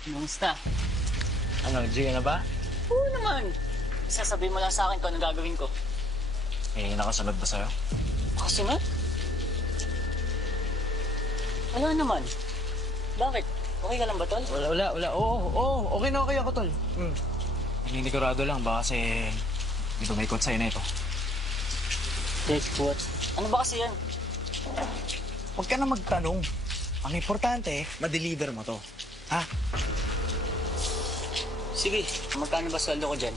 Kumusta? Ano, G na ba? Oo naman. Sasabihin mo lang sa akin kung anong gagawin ko. Eh, nakasunod ba sa'yo? Kasunod? Wala naman. Bakit? Okay ka lang ba, Tol? Wala. Oo, okay na okay ako, tol. Naninigurado lang, baka kasi may tumikot sa'yo na ito. Take what? Ano ba kasi yan? Huwag ka na magtanong. Ang importante, ma-deliver mo to. Ha? Sige, magkano ba sweldo ko dyan?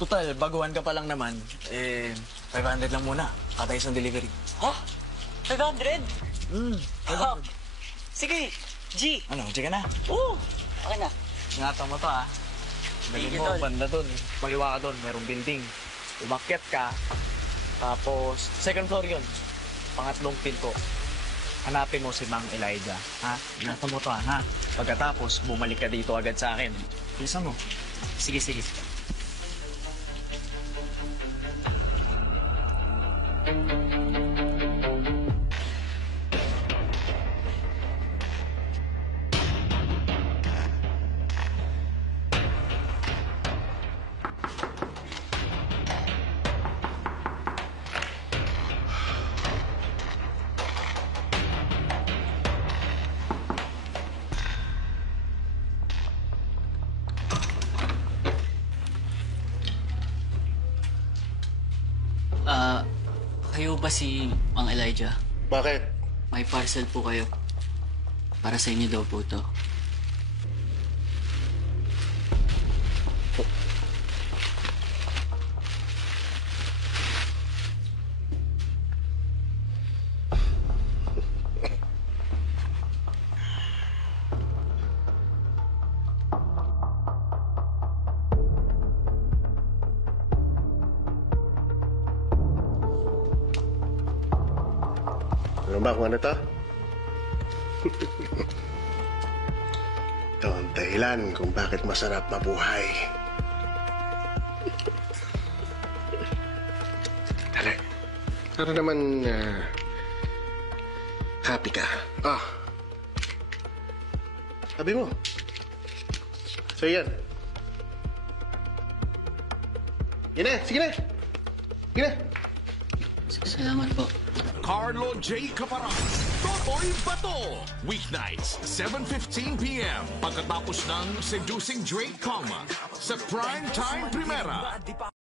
Total, baguhan ka pa lang naman. 500 lang muna. Katay isang delivery. Ha? 500? Ha? 500. Sige, G. Ano, G ka na? Oo, okay na. Ingatan mo to, ha? Dalhin Sige, mo, tol. banda dun. Maliwa ka dun, merong building. Umakyat ka, tapos second floor yun. Pangatlong pinto. Hanapin mo si Mang Elijah, ha? Ingatan mo to, ha? Pagkatapos, bumalik ka dito agad sa akin. Bilisan mo. Sige. Kayo ba si Mang Elijah? Bakit? May parcel po kayo. Para sa inyo daw po to. Ano ba kung ano to? Ito ang dahilan kung bakit masarap mabuhay. Dali. Para naman happy ka. Sabi mo. So yan. Yan na, sige na. Sige na. Salamat po. Carlo J. Caparan, Totoy Bato. Weeknights, 7:15 p.m. Pagkatapos ng Seducing Drake Calma sa Primetime Primera.